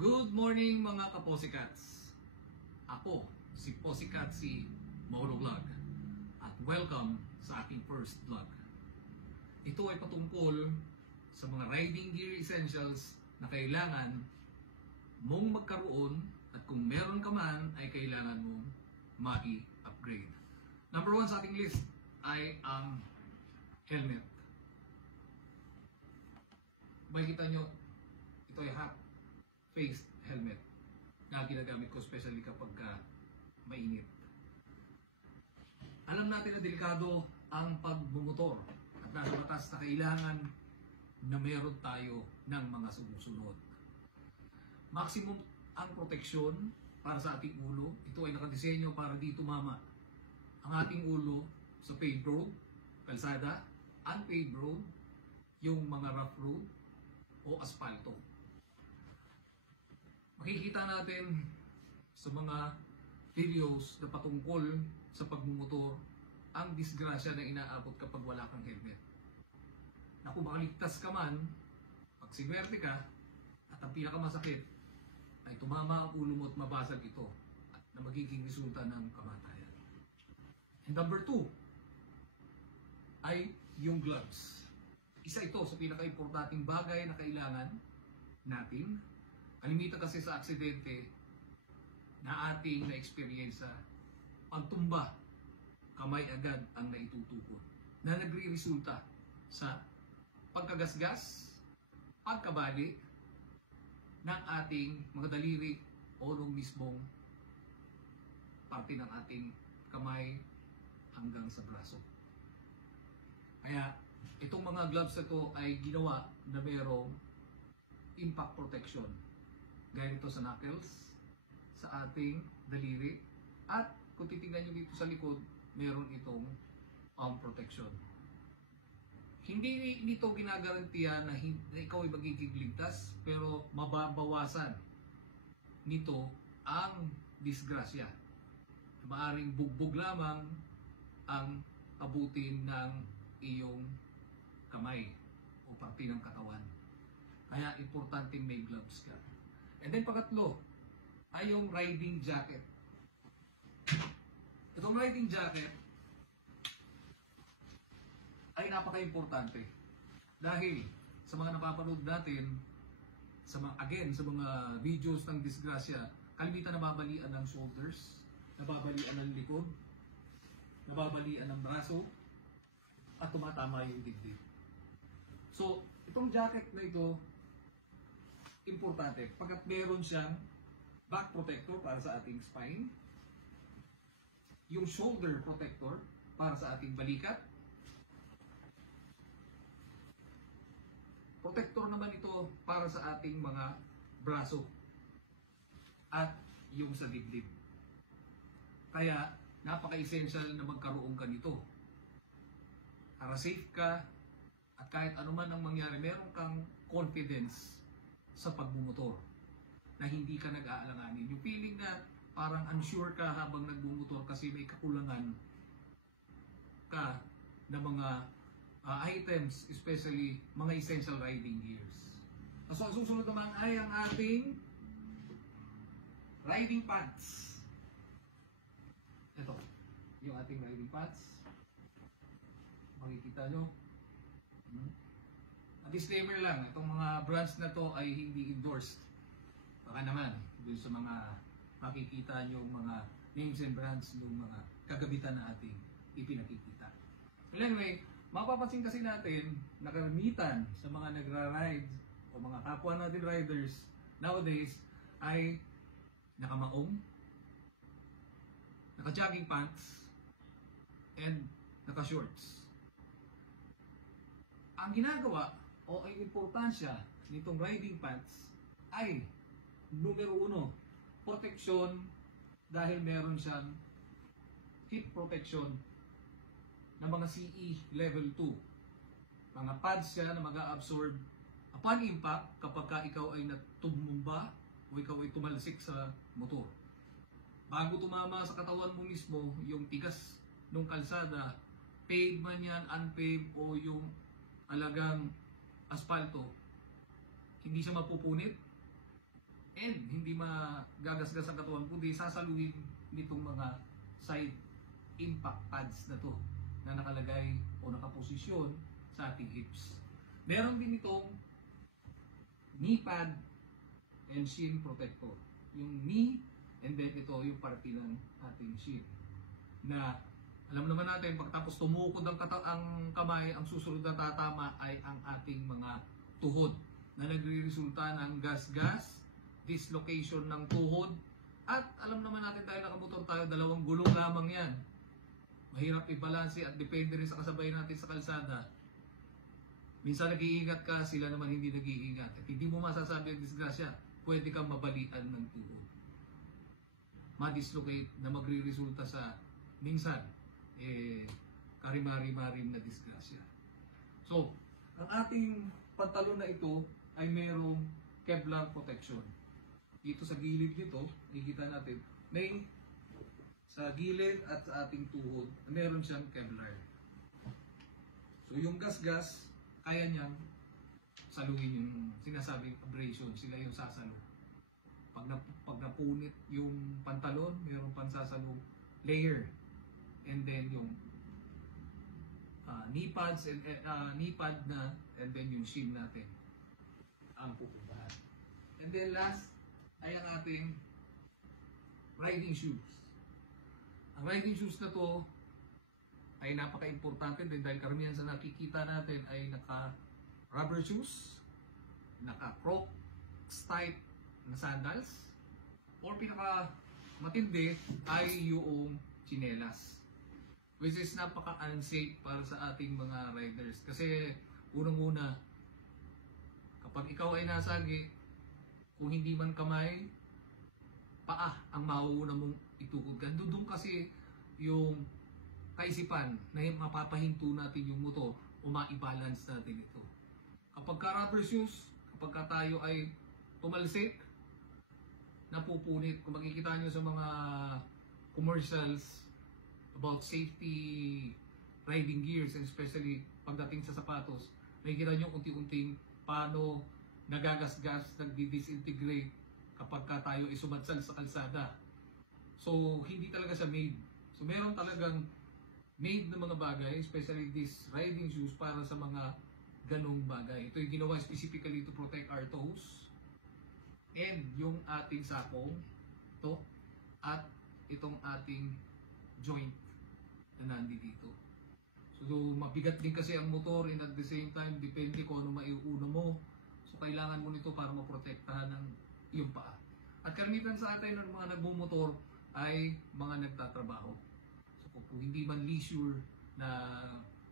Good morning mga ka-Pussycats! Ako, si Pussycat si Mauro Vlog at welcome sa aking first vlog. Ito ay patungkol sa mga riding gear essentials na kailangan mong magkaroon at kung meron ka man ay kailangan mong ma-upgrade. Number 1 sa ating list ay ang helmet. Makikita nyo, ito ay half face helmet na ginagamit ko especially kapag mainit. Alam natin na delikado ang pagbumotor at nasa batas na kailangan na meron tayo ng mga sumusunod. Maximum ang proteksyon para sa ating ulo. Ito ay nakadisenyo para di tumama ang ating ulo sa paved road, kalsada, unpaved road, yung mga rough road o asfalto. Makikita natin sa mga videos na patungkol sa pagmumotor ang disgrasya na inaabot kapag wala kang helmet. Na kung makaligtas ka man, pag sinwerte ka, at ang pinakamasakit ay tumama ang ulo mo at mabasag ito at na magiging resulta ng kamatayan. And number 2 ay yung gloves. Isa ito sa pinaka-importanting bagay na kailangan natin. Kalimitan kasi sa aksidente na ating na-experience pagtumba, kamay agad ang naitutukod na nagre-resulta sa pagkagasgas, pagkabali ng ating mga daliri o nung mismong parte ng ating kamay hanggang sa braso. Kaya itong mga gloves na ito ay ginawa na mayroong impact protection. Ganito sa knuckles, sa ating daliri, at kung titingnan nyo dito sa likod, meron itong palm protection. Hindi nito ginagarantiya na ikaw ay magiging ligtas, pero mababawasan nito ang disgrasya. Maaring bugbog lamang ang abutin ng iyong kamay o parte ng katawan. Kaya importante may gloves ka. And then pangatlo ay yung riding jacket. Itong riding jacket ay napaka-importante dahil sa mga napapanood natin sa mga videos ng disgrasya, kalimitan nababalian ng shoulders, nababalian ng likod, nababalian ng braso, at tumatama yung dibdib. So, itong jacket na ito importante pagkat meron siyang back protector para sa ating spine, yung shoulder protector para sa ating balikat, protector naman ito para sa ating mga braso at yung sa dibdib. Kaya napaka-essential na magkaroon ka nito para safe ka at kahit anuman ang mangyari, meron kang confidence sa pagmumotor na hindi ka nag-aalanganin. Yung feeling na parang unsure ka habang nagmumotor kasi may kakulangan ka na mga items, especially mga essential riding gears. So ang susunod naman ay ang ating riding pants. Ito, yung ating riding pants. Makikita nyo. Disclaimer lang, itong mga brands na to ay hindi endorsed. Baka naman, dun sa mga makikita nyo mga names and brands ng mga kagabitan na ating ipinakikita. Anyway, mapapansin kasi natin na karamitan sa mga nagra-ride o mga kapwa natin riders nowadays ay nakamaong, naka-jogging pants, and naka-shorts. Ang ginagawa o ang importansya nitong riding pants ay numero 1, protection dahil meron siyang heat protection na mga CE level 2. Mga pads siya na mag-a-absorb upon impact kapag ka ikaw ay natumumba o ikaw ay tumalsik sa motor. Bago tumama sa katawan mo mismo, yung tigas ng kalsada, paved man yan, unpaved o yung alagang asfalto, hindi siya mapupunit and hindi magagasgas ang katawan, kundi sasaluhin nitong mga side impact pads na to na nakalagay o nakaposisyon sa ating hips. Meron din itong knee pad and shin protector. Yung knee and then ito yung parte ng ating shin. Na alam naman natin, pagkatapos tumukod ang kamay, ang susunod na tatama ay ang ating mga tuhod na nagre-resulta ng gas-gas, dislocation ng tuhod, at alam naman natin dahil nakamotor tayo, dalawang gulong lamang yan. Mahirap i-balanse at depende rin sa kasabay natin sa kalsada. Minsan nag-iingat ka, sila naman hindi nag-iingat. At hindi mo masasabi ang disgrasya, pwede kang mabalitan ng tuhod. Ma-dislocate na magre-resulta sa minsan karimari-marim na disgrasya. So, ang ating pantalon na ito ay merong Kevlar protection. Dito sa gilid nito, nakikita natin, may sa gilid at sa ating tuhod, meron siyang Kevlar. So, yung gas-gas, kaya niyang saluhin yung sinasabing abrasion, sila yung sasalo. Pag napunit yung pantalon, mayroong pansasalo layer. And then yung knee pads and knee pad na, and then yung shin natin ang pupuntahan. And then last ay ang ating riding shoes. Ang riding shoes na to ay napaka-importante din dahil karamihan sa nakikita natin ay naka-rubber shoes, naka-crocs type na sandals, or pinaka-matindi ay yung chinelas. Which is napaka-unsafe para sa ating mga riders. Kasi unang-una, kapag ikaw ay nasagi, kung hindi man kamay, paa ang mauuna mong itukod ka. Doon kasi yung kaisipan na mapapahinto natin yung motor o ma-balance natin ito. Kapag ka-rubber shoes, kapag tayo ay tumalsik, napupunit. Kung makikita nyo sa mga commercials about safety riding gears, and especially pagdating sa sapatos, makikita nyo unti-unting paano nagagasgas, nagdi-disintegrate kapag tayo ay sumadsal sa kalsada. So, hindi talaga siya made. So, meron talagang made na mga bagay, especially these riding shoes para sa mga ganong bagay. Ito yung ginawa specifically to protect our toes and yung ating sakong to at itong ating joint na nandito. So, mabigat din kasi ang motor, and at the same time, depende kung ano maiuna mo. So, kailangan mo nito para maprotektahan ng iyong paa. At karamihan sa atin ng mga nagmumotor ay mga nagtatrabaho. So, kung hindi man leisure na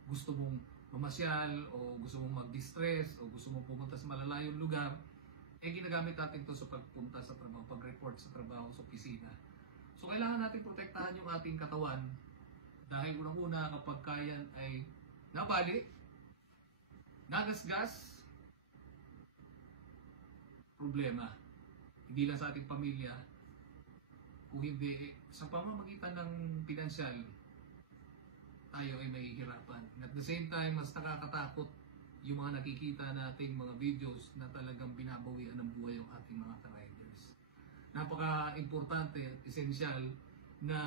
gusto mong mamasyal o gusto mong mag-distress o gusto mong pumunta sa malalayong lugar, ginagamit natin ito sa pagpunta sa trabaho, pag-report sa trabaho, sa opisina. So, kailangan natin protektahan yung ating katawan dahil unang-una kapag kayan ay nabali, nagasgas, problema. Hindi lang sa ating pamilya, kung hindi sa pamamagitan ng pinansyal, tayo ay mahihirapan. At the same time, mas nakakatakot yung mga nakikita nating mga videos na talagang binabawian ng buhay yung ating mga ka-riders. Napaka-importante at esensyal na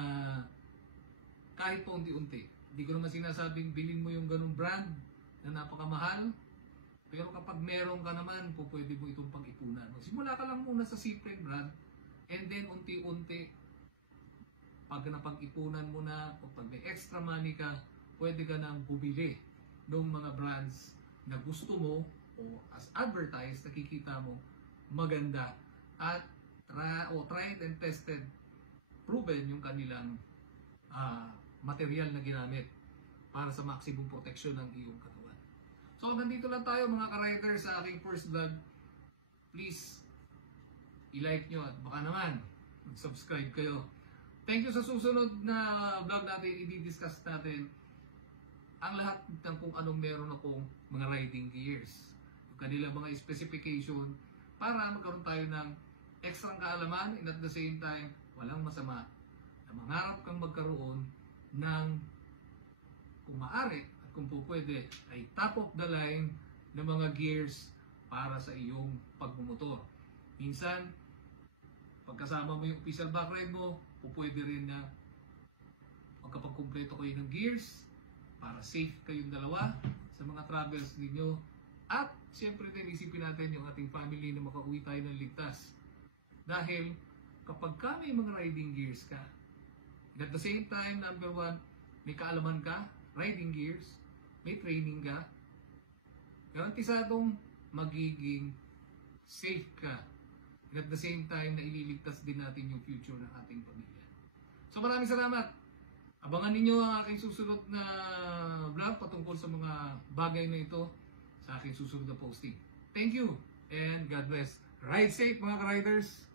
kahit pa unti-unti. Hindi ko naman sinasabing bilhin mo yung ganung brand na napakamahal, pero kapag meron ka naman, pwede mo itong pag-ipunan. Magsimula ka lang muna sa simple brand, and then unti-unti, pag napag-ipunan mo na, o pag may extra money ka, pwede ka nang bumili ng mga brands na gusto mo, o as advertised, nakikita mo, maganda, at tried and tested, proven yung kanilang material na ginamit para sa maximum protection ng iyong katawan. So, nandito lang tayo mga ka-riders sa aking first vlog. Please, i-like nyo at baka naman, mag-subscribe kayo. Thank you. Sa susunod na vlog natin, i-discuss natin ang lahat ng kung anong meron akong mga riding gears. Yung kanilang mga specification para magkaroon tayo ng extra kaalaman, and at the same time, walang masama na mangarap kang magkaroon ng, kung maaari at kung pwede, ay top of the line na mga gears para sa iyong pagmumotor. Minsan, Pagkasama mo yung official back ride mo, pupwede rin na magkapagkumpleto kayo ng gears para safe kayong dalawa sa mga travels ninyo. At siyempre din isipin natin yung ating family na makauwi tayo ng ligtas. Dahil kapag ka may mga riding gears ka, at the same time, number one, may kaalaman ka, riding gears, may training ka, garantisadong magiging safe ka. And at the same time, na ililigtas din natin yung future ng ating pamilya. So maraming salamat. Abangan ninyo ang aking susunod na vlog patungkol sa mga bagay na ito sa aking susunod na posting. Thank you and God bless. Ride safe mga ka-riders!